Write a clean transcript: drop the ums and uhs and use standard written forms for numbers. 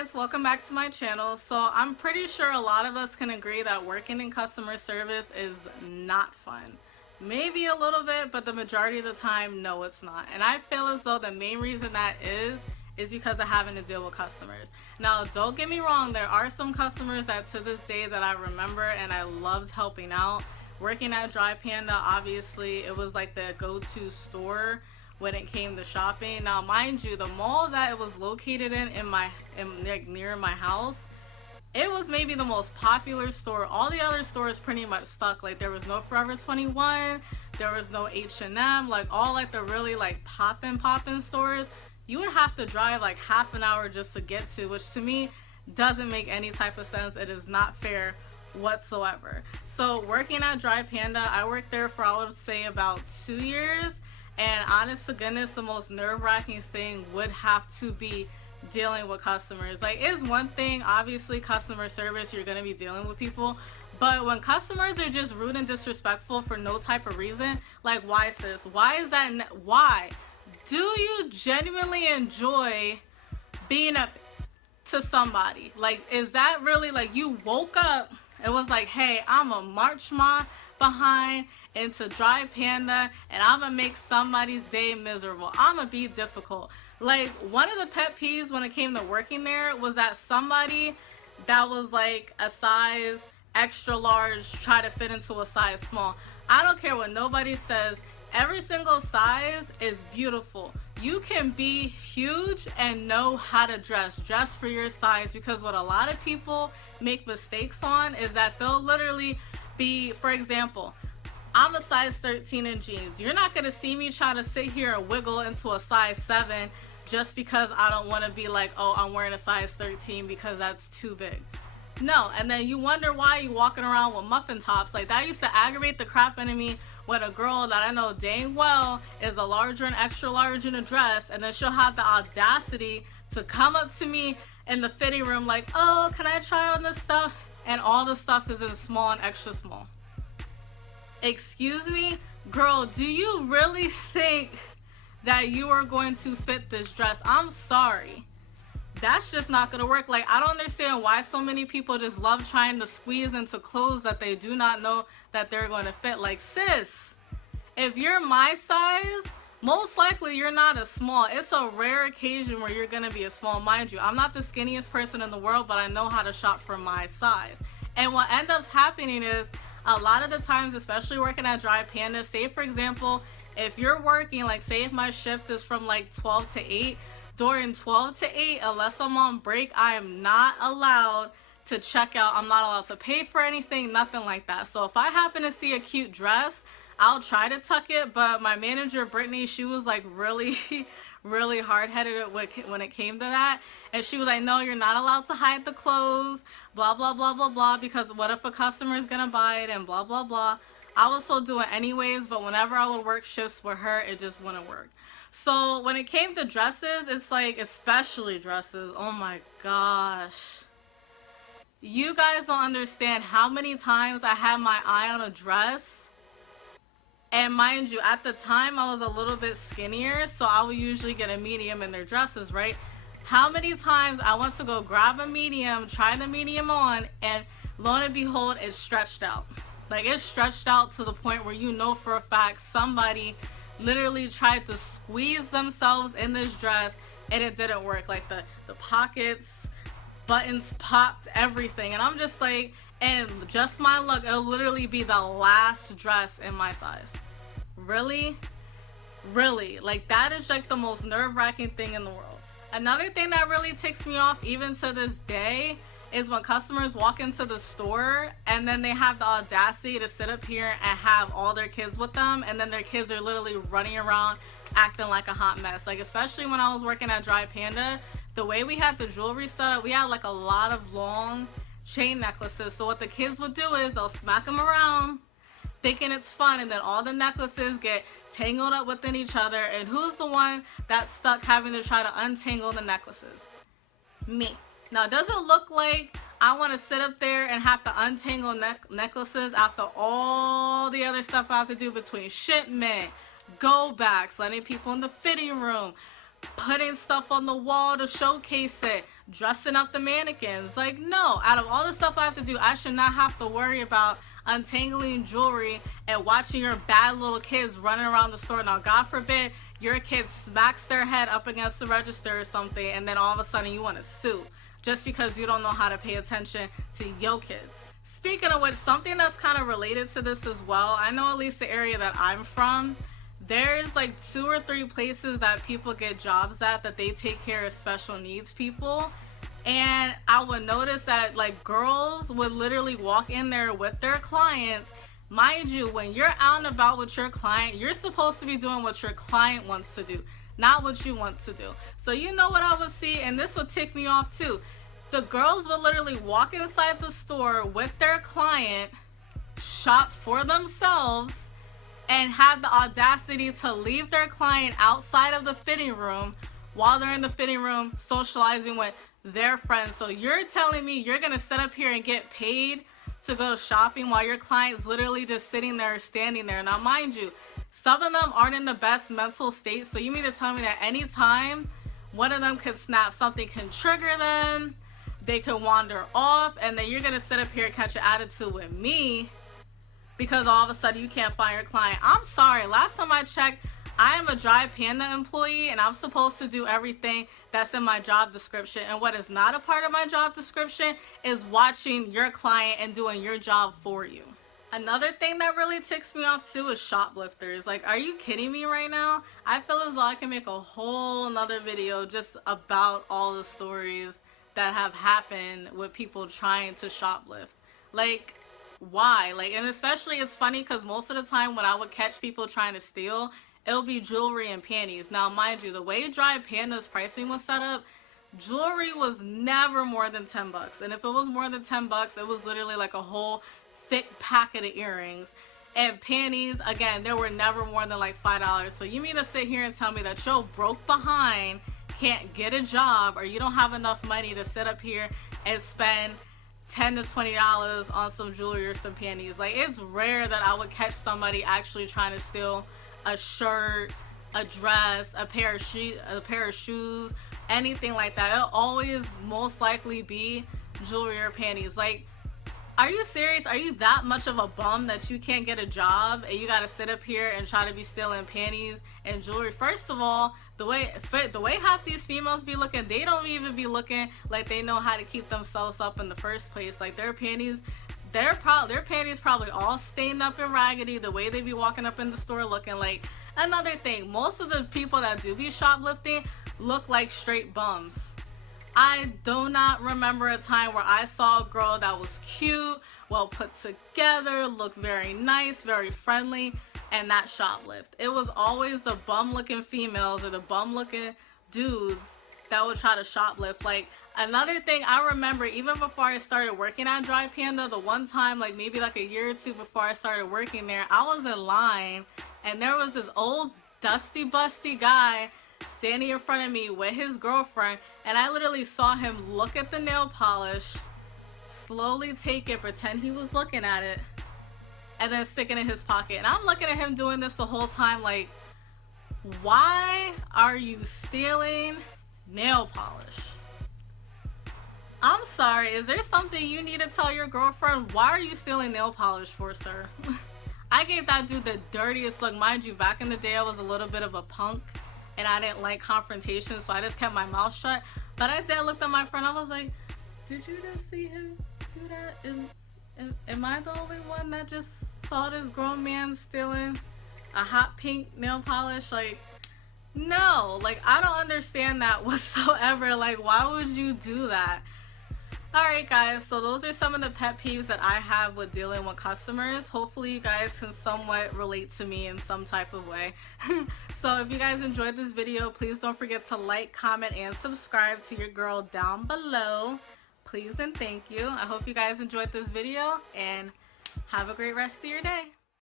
guys, welcome back to my channel. So I'm pretty sure a lot of us can agree that working in customer service is not fun. Maybe a little bit, but the majority of the time, no, it's not. And I feel as though the main reason that is because of having to deal with customers. Now, don't get me wrong, there are some customers that to this day that I remember and I loved helping out. Working at Dry Panda, obviously, it was like the go-to store when it came to shopping. Now, mind you, the mall that it was located in like near my house, it was maybe the most popular store. All the other stores pretty much stuck. Like there was no Forever 21, there was no H&M, like all like the really like poppin' stores. You would have to drive like half an hour just to get to, which to me doesn't make any type of sense. It is not fair whatsoever. So working at Dry Panda, I worked there for I would say about 2 years. And honest to goodness, the most nerve-wracking thing would have to be dealing with customers. Like, it's one thing, obviously, customer service, you're going to be dealing with people. But when customers are just rude and disrespectful for no type of reason, like, why, sis? Why is that? Why? Do you genuinely enjoy being up to somebody? Like, is that really, like, you woke up, it was like, hey, I'm a march my behind into Dry Panda and I'm gonna make somebody's day miserable. I'm gonna be difficult. Like, one of the pet peeves when it came to working there was that somebody that was like a size extra large try to fit into a size small. I don't care what nobody says, every single size is beautiful. You can be huge and know how to dress for your size, because what a lot of people make mistakes on is that they'll literally be, for example, I'm a size 13 in jeans. You're not going to see me try to sit here and wiggle into a size 7 just because I don't want to be like, oh, I'm wearing a size 13 because that's too big. No, and then you wonder why you walking around with muffin tops. Like, that used to aggravate the crap out of me when a girl that I know dang well is a larger and extra large in a dress, and then she'll have the audacity to come up to me in the fitting room like, oh, can I try on this stuff? And all the stuff is in small and extra small. Excuse me? Girl, do you really think that you are going to fit this dress? I'm sorry. That's just not going to work. Like, I don't understand why so many people just love trying to squeeze into clothes that they do not know that they're going to fit. Like, sis, if you're my size, most likely you're not a small. It's a rare occasion where you're going to be a small. Mind you, I'm not the skinniest person in the world, but I know how to shop for my size. And what ends up happening is, a lot of the times, especially working at Dry Panda, say for example, if you're working, like say if my shift is from like 12 to 8, during 12 to 8, unless I'm on break, I am not allowed to check out. I'm not allowed to pay for anything, nothing like that. So if I happen to see a cute dress, I'll try to tuck it, but my manager, Brittany, she was like really, really hard-headed when it came to that. And she was like, no, you're not allowed to hide the clothes, blah, blah, blah, blah, blah, because what if a customer is going to buy it and blah, blah, blah. I would still do it anyways, but whenever I would work shifts with her, it just wouldn't work. So when it came to dresses, it's like, especially dresses, oh my gosh. You guys don't understand how many times I had my eye on a dress. And mind you, at the time I was a little bit skinnier, so I would usually get a medium in their dresses, right? How many times I went to go grab a medium, try the medium on, and lo and behold, it's stretched out. Like, it's stretched out to the point where you know for a fact somebody literally tried to squeeze themselves in this dress and it didn't work. Like the pockets, buttons popped, everything. And I'm just like, and just my luck, it'll literally be the last dress in my size. Really? Really? Like, that is like the most nerve-wracking thing in the world. Another thing that really ticks me off even to this day is when customers walk into the store and then they have the audacity to sit up here and have all their kids with them, and then their kids are literally running around acting like a hot mess. Like, especially when I was working at Dry Panda, the way we had the jewelry set up, we had like a lot of long chain necklaces. So what the kids would do is they'll smack them around thinking it's fun, and then all the necklaces get tangled up within each other, and who's the one that's stuck having to try to untangle the necklaces? Me. Now, does it look like I want to sit up there and have to untangle necklaces after all the other stuff I have to do between shipment, go backs, letting people in the fitting room, putting stuff on the wall to showcase it, dressing up the mannequins. Like, no, out of all the stuff I have to do, I should not have to worry about untangling jewelry and watching your bad little kids running around the store. Now, God forbid your kid smacks their head up against the register or something, and then all of a sudden you want to sue just because you don't know how to pay attention to your kids. Speaking of which, something that's kind of related to this as well, I know at least the area that I'm from, there's like 2 or 3 places that people get jobs at that they take care of special needs people. And I would notice that like girls would literally walk in there with their clients. Mind you, when you're out and about with your client, you're supposed to be doing what your client wants to do, not what you want to do. So you know what I would see, and this would tick me off too. The girls would literally walk inside the store with their client, shop for themselves, and have the audacity to leave their client outside of the fitting room while they're in the fitting room socializing with their friends. So you're telling me you're gonna sit up here and get paid to go shopping while your client's literally just sitting there, standing there? Now mind you, some of them aren't in the best mental state, so you mean to tell me that anytime one of them could snap, something can trigger them, they could wander off, and then you're gonna sit up here and catch an attitude with me because all of a sudden you can't find your client? I'm sorry, last time I checked, I am a Drive Panda employee and I'm supposed to do everything that's in my job description. And what is not a part of my job description is watching your client and doing your job for you. Another thing that really ticks me off too is shoplifters. Like, are you kidding me right now? I feel as though I can make a whole nother video just about all the stories that have happened with people trying to shoplift. Like, why? Like, and especially it's funny because most of the time when I would catch people trying to steal, it'll be jewelry and panties. Now mind you, the way Drive Panda's pricing was set up, jewelry was never more than 10 bucks. And if it was more than 10 bucks, it was literally like a whole thick packet of earrings. And panties, again, they were never more than like $5. So you mean to sit here and tell me that your broke behind can't get a job, or you don't have enough money to sit up here and spend $10 to $20 on some jewelry or some panties? Like, it's rare that I would catch somebody actually trying to steal a shirt, a dress, a pair of shoes, anything like that. It'll always most likely be jewelry or panties. Like, are you serious? Are you that much of a bum that you can't get a job and you gotta sit up here and try to be stealing panties and jewelry? First of all, the way half these females be looking, they don't even be looking like they know how to keep themselves up in the first place. Like, their panties probably all stained up and raggedy, the way they be walking up in the store looking. Like, another thing, most of the people that do be shoplifting look like straight bums. I do not remember a time where I saw a girl that was cute, well put together, looked very nice, very friendly, and not shoplift. It was always the bum looking females or the bum looking dudes that would try to shoplift. Like, another thing I remember, even before I started working at Drive Panda, the one time, like maybe like a year or two before I started working there, I was in line and there was this old dusty busty guy standing in front of me with his girlfriend, and I literally saw him look at the nail polish, slowly take it, pretend he was looking at it, and then stick it in his pocket. And I'm looking at him doing this the whole time like, why are you stealing nail polish? I'm sorry, is there something you need to tell your girlfriend? Why are you stealing nail polish for, sir? I gave that dude the dirtiest look. Mind you, back in the day I was a little bit of a punk and I didn't like confrontation, so I just kept my mouth shut. But I did look at my friend, I was like, did you just see him do that? Am I the only one that just saw this grown man stealing a hot pink nail polish? Like, no, like, I don't understand that whatsoever. Like, why would you do that? Alright guys, so those are some of the pet peeves that I have with dealing with customers. Hopefully you guys can somewhat relate to me in some type of way. So if you guys enjoyed this video, please don't forget to like, comment, and subscribe to your girl down below. Please and thank you. I hope you guys enjoyed this video and have a great rest of your day.